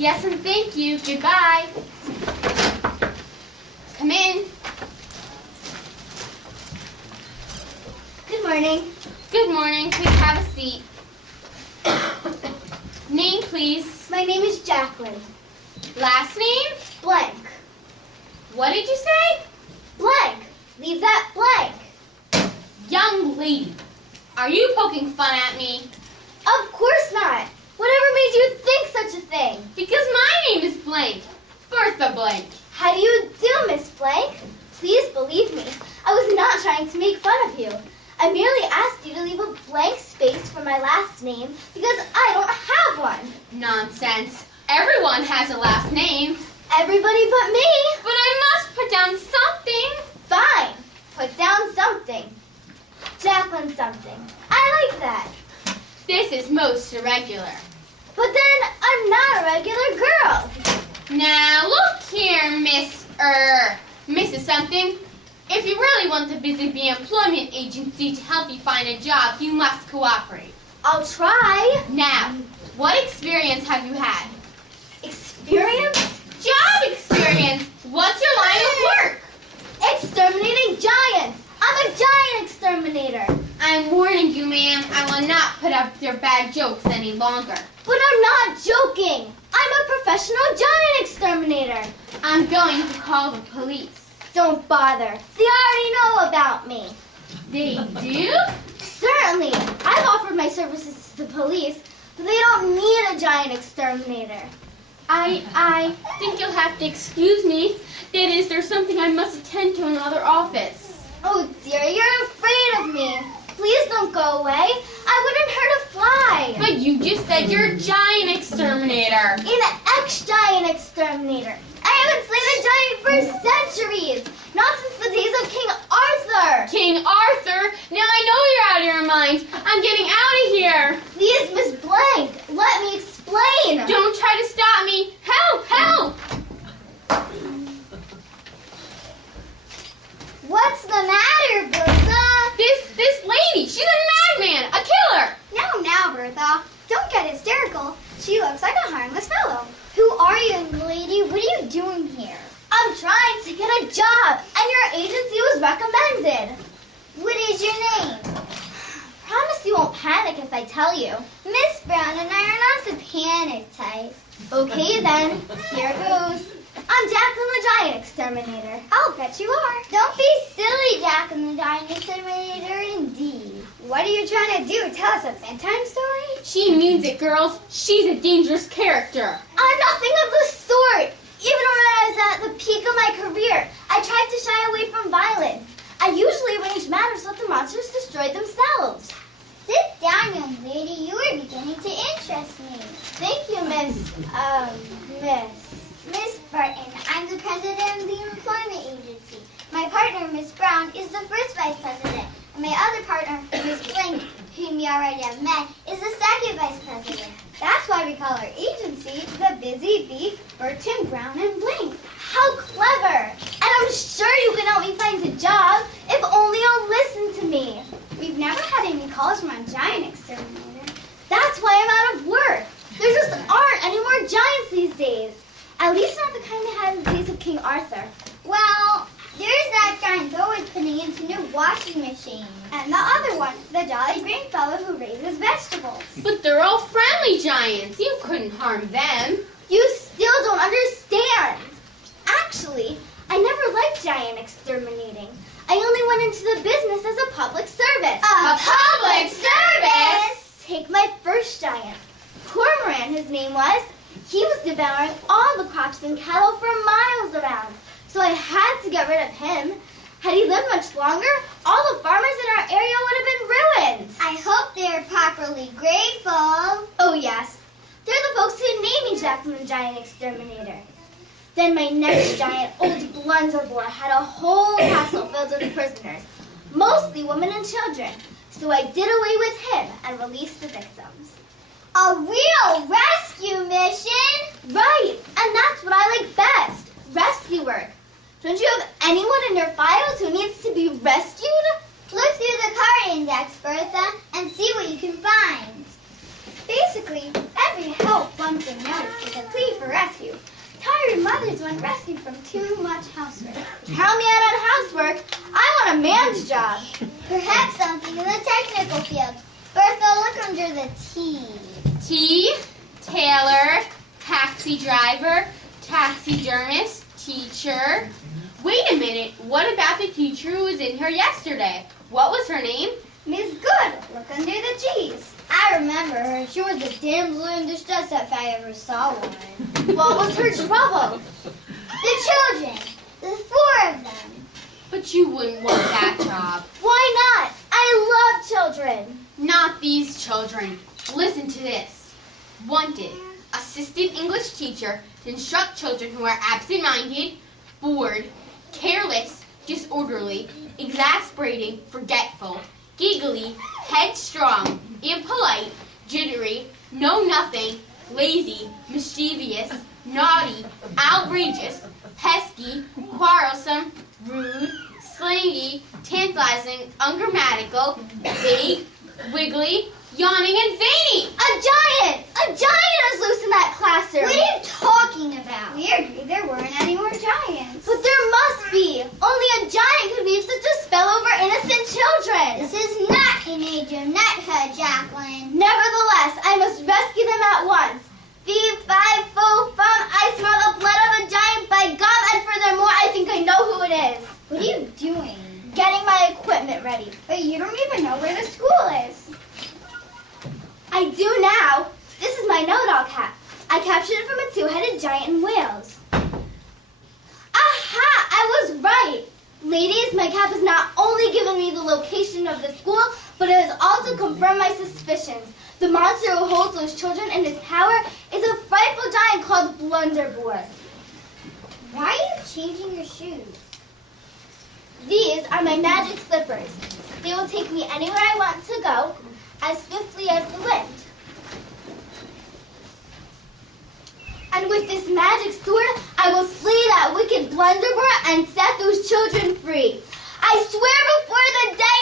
Yes, and thank you. Goodbye. Come in. Good morning. Good morning. Please have a seat. Name, please. My name is Jacqueline. Last name? Blank. What did you say? Blank. Leave that blank. Young lady, are you poking fun at me? Of course not. Whatever made you think such a thing? Because my name is Blank. Bertha Blank. How do you do, Miss Blank? Please believe me. I was not trying to make fun of you. I merely asked you to leave a blank space for my last name because I don't have one. Nonsense. Everyone has a last name. Everybody but me. But I must put down something. Fine. Put down something. Jacqueline something. I like that. This is most irregular. But then I'm not a regular girl. Now, look here, Mrs. Something. If you really want the Busy Bee Employment Agency to help you find a job, you must cooperate. I'll try. Now, what experience have you had? Experience? Job experience. What's your line of work? Exterminating giants. I'm a giant exterminator. I'm warning you, ma'am, I will not put up your bad jokes any longer. But I'm not joking. I'm a professional giant exterminator. I'm going to call the police. Don't bother. They already know about me. They do? Certainly. I've offered my services to the police, but they don't need a giant exterminator. I think you'll have to excuse me. That is, there's something I must attend to in another office. Oh dear, you're afraid of me. Please don't go away. I wouldn't hurt a fly. But you just said you're a giant exterminator. An ex-giant exterminator. I haven't slain a giant for centuries. Not since the days of King Arthur. King Arthur? Now I know you're out of your mind. I'm getting out of here. Please, Miss Blank, let me explain. Don't try to stop me. Help! Help! What's the matter, Bertha? This lady, she's a madman, a killer. Now, Bertha. Don't get hysterical. She looks like a harmless fellow. Who are you, young lady? What are you doing here? I'm trying to get a job, and your agency was recommended. What is your name? Promise you won't panic if I tell you. Miss Brown and I are not the panic type. Okay then, here goes. I'm Jacqueline the Giant Exterminator. I'll bet you are. Don't be silly, Jacqueline the Giant Exterminator, indeed. What are you trying to do? Tell us a bedtime story? She means it, girls. She's a dangerous character. I'm nothing of the sort. Even when I was at the peak of my career, I tried to shy away from violence. I usually arrange matters so that the monsters destroy themselves. Sit down, young lady. You are beginning to interest me. Thank you, Miss Burton. I'm the president of the employment agency. My partner, Miss Brown, is the first vice president. And my other partner, Miss Blank, whom you already have met, is the second vice president. That's why we call our agency the Busy Bee, Burton, Brown, and Blank. How clever! And I'm sure you can help me find a job if only you'll listen to me. We've never had any calls from a giant exterminator. That's why I'm out of work. There just aren't any more giants these days. At least not the kind they had in the days of King Arthur. Well, there's that giant always putting into new washing machines. And the other one, the jolly green fellow who raises vegetables. But they're all friendly giants. You couldn't harm them. You still don't understand. Actually, I never liked giant exterminating. I only went into the business as a public service. A public service? Take my first giant. Cormoran, his name was. He was devouring all the crops and cattle for miles around. So I had to get rid of him. Had he lived much longer, all the farmers in our area would have been ruined. I hope they're properly grateful. Oh, yes. They're the folks who named me Jacqueline the Giant Exterminator. Then my next giant, Old Blunderbore, had a whole castle filled with prisoners, mostly women and children. So I did away with him and released the victims. A real rescue mission? Right, and that's what I like best, rescue work. Don't you have anyone in your files who needs to be rescued? Look through the card index, Bertha, and see what you can find. Basically, every help but something noticed as a plea for rescue. Tired mothers want rescue from too much housework. Count me out on housework. I want a man's job. Perhaps something in the technical field. Bertha, look under the T. T, tailor, taxi driver, taxidermist, teacher. Wait a minute, what about the teacher who was in here yesterday? What was her name? Miss Good, look under the G's. I remember her. She was a damsel in distress if I ever saw one. What was her trouble? The children. The 4 of them. But you wouldn't want that job. Why not? I love children. Not these children. Listen to this. Wanted, assistant English teacher to instruct children who are absent-minded, bored, careless, disorderly, exasperating, forgetful, giggly, headstrong, impolite, jittery, know-nothing, lazy, mischievous, naughty, outrageous, pesky, quarrelsome, rude, slangy, tantalizing, ungrammatical, vague, wiggly, yawning, and zany. A giant! A giant is loose in that classroom. What are you talking about? We agree there weren't any more giants. But there must be. Only a giant could weave such a spell over innocent children. This is not an age of knighthood, Jacqueline. Nevertheless, I must rescue them at once. Fee, fi, fo, fum, I smell the blood of a giant. By God, and furthermore, I think I know who it is. What are you doing? Getting my equipment ready. But you don't even know where the school is. I do now. This is my know-it-all cap. I captured it from a 2-headed giant in Wales. Aha! I was right. Ladies, my cap has not only given me the location of the school, but it has also confirmed my suspicions. The monster who holds those children in his power is a frightful giant called Blunderbore. Why are you changing your shoes? These are my magic slippers. They will take me anywhere I want to go, as swiftly as the wind. And with this magic sword, I will slay that wicked Blunderbore and set those children free. I swear before the day